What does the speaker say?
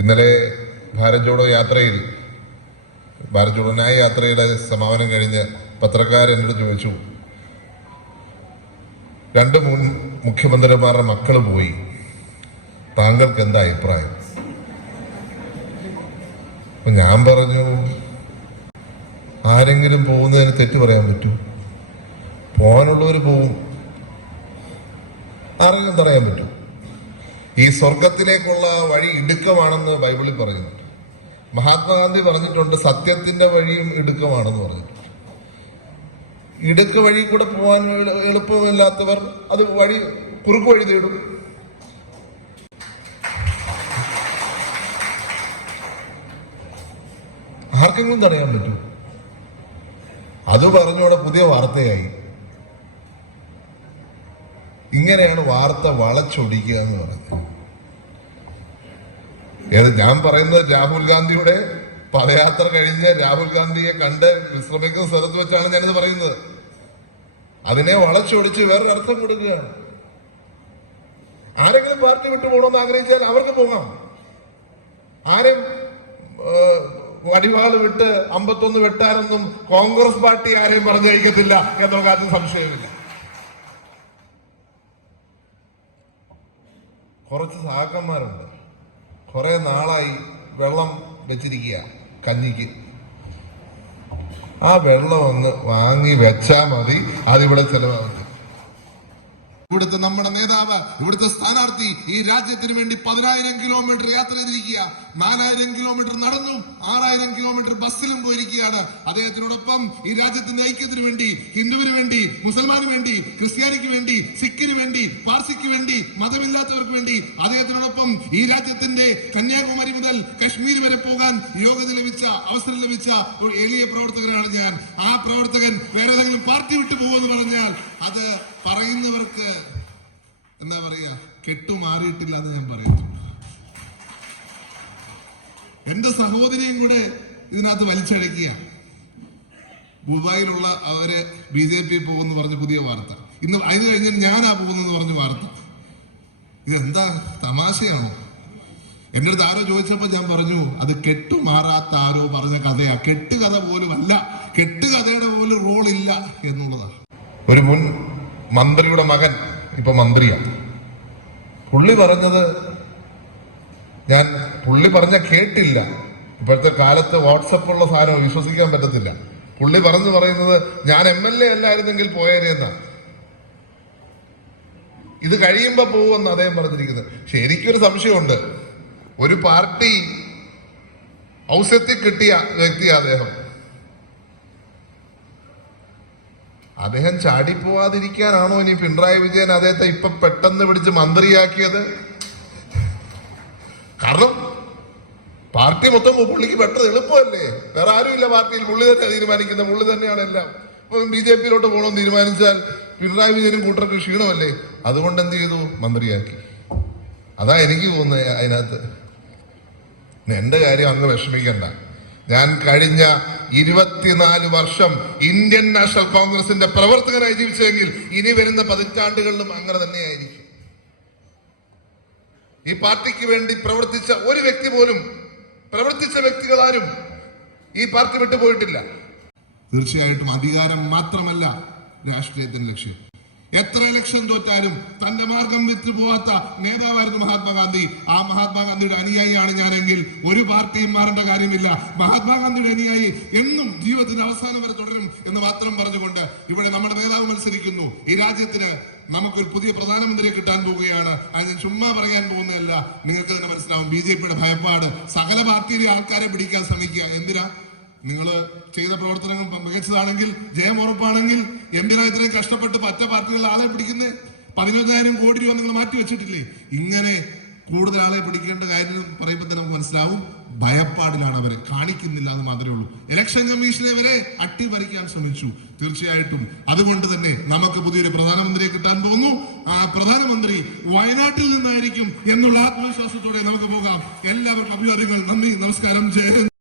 ഇന്നലെ ഭാരത് ജോഡോ യാത്രയിൽ ഭാരത് ജോഡോനായ യാത്രയുടെ സമാപനം കഴിഞ്ഞ് പത്രക്കാരെന്നോട് ചോദിച്ചു രണ്ട് മുൻ മുഖ്യമന്ത്രിമാരുടെ മക്കൾ പോയി. താങ്കൾക്ക് എന്താ അഭിപ്രായം? ഞാൻ പറഞ്ഞു ആരെങ്കിലും പോകുന്നതിന് തെറ്റ് പറയാൻ പറ്റൂ. പോകാനുള്ളവർ പോവും. ആരെങ്കിലും പറയാൻ പറ്റും. ഈ സ്വർഗത്തിലേക്കുള്ള വഴി ഇടുക്കമാണെന്ന് ബൈബിളിൽ പറയുന്നു. മഹാത്മാഗാന്ധി പറഞ്ഞിട്ടുണ്ട് സത്യത്തിന്റെ വഴിയും ഇടുക്കമാണെന്ന് പറഞ്ഞിട്ടുണ്ട്. ഇടുക്ക് വഴി കൂടെ പോകാൻ എളുപ്പമില്ലാത്തവർ അത് വഴി കുറുക്ക് വഴി തേടും. ആർക്കെങ്കിലും തടയാൻ പറ്റും അത് പറഞ്ഞോടെ പുതിയ വാർത്തയായി. ഇങ്ങനെയാണ് വാർത്ത വളച്ചൊടിക്കുക എന്ന് പറയുന്നത്. ഏത് ഞാൻ പറയുന്നത് രാഹുൽ ഗാന്ധിയുടെ പദയാത്ര കഴിഞ്ഞ് രാഹുൽ ഗാന്ധിയെ കണ്ട് വിശ്രമിക്കുന്ന സ്ഥലത്ത് വെച്ചാണ് ഞാനിത് പറയുന്നത്. അതിനെ വളച്ചൊടിച്ച് വേറൊരു അർത്ഥം കൊടുക്കുക. ആരെങ്കിലും പാർട്ടി വിട്ടു പോകണമെന്ന് ആഗ്രഹിച്ചാൽ അവർക്ക് പോകാം. ആരും വടിവാൾ വിട്ട് അമ്പത്തൊന്ന് വെട്ടാനൊന്നും കോൺഗ്രസ് പാർട്ടി ആരെയും പറഞ്ഞയക്കത്തില്ല എന്നുള്ള കാര്യത്തിൽ സംശയമില്ല. കുറച്ച് സഹാക്കന്മാരുണ്ട്. കുറെ നാളായി വെള്ളം വെച്ചിരിക്കുക കഞ്ഞിക്ക്. ആ വെള്ളം ഒന്ന് വാങ്ങി വെച്ചാ മതി. അതിവിടെ ചെലവാകും. ഇവിടുത്തെ നമ്മുടെ നേതാവ് ഇവിടുത്തെ സ്ഥാനാർത്ഥി ഈ രാജ്യത്തിന് വേണ്ടി പതിനായിരം കിലോമീറ്റർ യാത്ര ചെയ്തിരിക്കുക. നാലായിരം കിലോമീറ്റർ നടന്നും ആറായിരം കിലോമീറ്റർ ബസ്സിലും പോയിരിക്കുകയാണ് അദ്ദേഹത്തിനോടൊപ്പം ഈ രാജ്യത്തിന്റെ ഐക്യത്തിന് വേണ്ടി ഹിന്ദുവിന് വേണ്ടി മുസൽമാന് വേണ്ടി ക്രിസ്ത്യാനിക്ക് വേണ്ടി സിഖിന് വേണ്ടി പാർസിക്ക് വേണ്ടി മതമില്ലാത്തവർക്ക് വേണ്ടി അദ്ദേഹത്തിനോടൊപ്പം ഈ രാജ്യത്തിന്റെ കന്യാകുമാരി മുതൽ കശ്മീർ വരെ പോകാൻ യോഗ്യത ലഭിച്ച അവസരം ലഭിച്ച ഒരു എളിയ പ്രവർത്തകനാണ് ഞാൻ. ആ പ്രവർത്തകൻ വേറെ ഏതെങ്കിലും പാർട്ടി വിട്ടു പോകുമെന്ന് പറഞ്ഞാൽ അത് പറയുന്നവർക്ക് എന്താ പറയാ കെട്ടുമാറിയിട്ടില്ല എന്ന് ഞാൻ പറയുന്നു എന്റെ സഹോദരിയും കൂടെ ഇതിനകത്ത് വലിച്ചടക്കുക ദുബായിലുള്ള അവർ ബി ജെ പി പോകുന്നു പറഞ്ഞ പുതിയ വാർത്ത. ഇന്ന് അത് കഴിഞ്ഞ് ഞാനാ പോകുന്നെന്ന് പറഞ്ഞ വാർത്ത. ഇതെന്താ തമാശയാണോ? എന്റെ അടുത്ത് ആരോ ചോദിച്ചപ്പോ ഞാൻ പറഞ്ഞു അത് കെട്ടുമാറാത്ത ആരോ പറഞ്ഞ കഥയാ. കെട്ടുകഥ പോലും അല്ല. കെട്ടുകഥയുടെ പോലും റോൾ ഇല്ല എന്നുള്ളതാണ് ഒരു മുൻ മന്ത്രിയുടെ മകൻ ഇപ്പൊ മന്ത്രിയാണ് പുള്ളി പറഞ്ഞത് ഞാൻ പുള്ളി പറഞ്ഞ കേട്ടില്ല. ഇപ്പോഴത്തെ കാലത്ത് വാട്സപ്പുള്ള സാധനം വിശ്വസിക്കാൻ പറ്റത്തില്ല. പുള്ളി പറഞ്ഞു പറയുന്നത് ഞാൻ എം എൽ എ അല്ലായിരുന്നെങ്കിൽ പോയേനെ എന്നാ. ഇത് കഴിയുമ്പോ പോകുമെന്ന് അദ്ദേഹം പറഞ്ഞിരിക്കുന്നത്. പക്ഷെ എനിക്കൊരു സംശയമുണ്ട്. ഒരു പാർട്ടി ഔസത്തിൽ കിട്ടിയ വ്യക്തി അദ്ദേഹം. അദ്ദേഹം ചാടിപ്പോവാതിരിക്കാനാണോ ഇനി പിണറായി വിജയൻ അദ്ദേഹത്തെ ഇപ്പൊ പെട്ടെന്ന് പിടിച്ച് മന്ത്രിയാക്കിയത്? കാരണം പാർട്ടി മൊത്തം പുള്ളിക്ക് പെട്ടത് എളുപ്പമല്ലേ? വേറെ ആരുമില്ല പാർട്ടിയിൽ. പുള്ളി തന്നെ തീരുമാനിക്കുന്നത്. പുള്ളി തന്നെയാണ് എല്ലാം. ഇപ്പം ബി ജെ പിയിലോട്ട് പോകണമെന്ന് തീരുമാനിച്ചാൽ പിണറായി വിജയനും കൂട്ടർക്ക് ക്ഷീണമല്ലേ? അതുകൊണ്ട് എന്ത് ചെയ്തു? മന്ത്രിയാക്കി. അതാ എനിക്ക് തോന്നുന്നത് അതിനകത്ത്. എന്റെ കാര്യം അങ്ങ് വിഷമിക്കണ്ട. ഞാൻ കഴിഞ്ഞ ഇരുപത്തിനാല് വർഷം ഇന്ത്യൻ നാഷണൽ കോൺഗ്രസിന്റെ പ്രവർത്തകനായി ജീവിച്ചെങ്കിൽ ഇനി വരുന്ന പതിറ്റാണ്ടുകളിലും അങ്ങനെ തന്നെയായിരിക്കും. ഈ പാർട്ടിക്ക് വേണ്ടി പ്രവർത്തിച്ച ഒരു വ്യക്തി പോലും പ്രവർത്തിച്ച വ്യക്തികളാരും ഈ പാർട്ടി വിട്ടുപോയിട്ടില്ല. തീർച്ചയായിട്ടും അധികാരം മാത്രമല്ല രാഷ്ട്രീയത്തിന്റെ ലക്ഷ്യം. എത്ര ഇലക്ഷൻ തോറ്റാലും തന്റെ മാർഗം വിറ്റ് പോവാത്ത നേതാവായിരുന്നു മഹാത്മാഗാന്ധി. ആ മഹാത്മാഗാന്ധിയുടെ അനുയായിയാണ് ഞാനെങ്കിൽ. ഒരു പാർട്ടിയും മാറേണ്ട കാര്യമില്ല. മഹാത്മാഗാന്ധിയുടെ അനുയായി എന്നും ജീവിതത്തിന്റെ അവസാനം വരെ തുടരും എന്ന് മാത്രം പറഞ്ഞുകൊണ്ട് ഇവിടെ നമ്മുടെ നേതാവ് മത്സരിക്കുന്നു. ഈ രാജ്യത്തിന് നമുക്കൊരു പുതിയ പ്രധാനമന്ത്രിയെ കിട്ടാൻ പോവുകയാണ്. അത് ഞാൻ ചുമ്മാ പറയാൻ പോകുന്നതല്ല. നിങ്ങൾക്ക് തന്നെ മനസ്സിലാവും. ബി ജെ പിയുടെ ഭയപ്പാട്. സകല പാർട്ടിയിലെ ആൾക്കാരെ പിടിക്കാൻ ശ്രമിക്കുക. എന്തിനാ? നിങ്ങൾ ചെയ്ത പ്രവർത്തനങ്ങൾ മികച്ചതാണെങ്കിൽ ജയം ഉറപ്പാണെങ്കിൽ എം പി രാജ്യത്തിലേക്ക് കഷ്ടപ്പെട്ട് പറ്റ പാർട്ടികളിൽ ആളെ പിടിക്കുന്നത് പതിനൊന്നായിരം കോടി രൂപ നിങ്ങൾ മാറ്റി വെച്ചിട്ടില്ലേ? ഇങ്ങനെ കൂടുതൽ ആളെ പിടിക്കേണ്ട കാര്യം പറയുമ്പോൾ തന്നെ നമുക്ക് മനസ്സിലാവും. ഭയപ്പാടിലാണ് അവരെ. കാണിക്കുന്നില്ല എന്ന് മാത്രമേ ഉള്ളൂ. ഇലക്ഷൻ കമ്മീഷനെ വരെ അട്ടിമറിക്കാൻ ശ്രമിച്ചു. തീർച്ചയായിട്ടും. അതുകൊണ്ട് തന്നെ നമുക്ക് പുതിയൊരു പ്രധാനമന്ത്രിയെ കിട്ടാൻ പോകുന്നു. ആ പ്രധാനമന്ത്രി വയനാട്ടിൽ നിന്നായിരിക്കും എന്നുള്ള ആത്മവിശ്വാസത്തോടെ നമുക്ക് പോകാം. എല്ലാവർക്കും അഭിവാദ്യങ്ങൾ. നന്ദി. നമസ്കാരം. ജയ.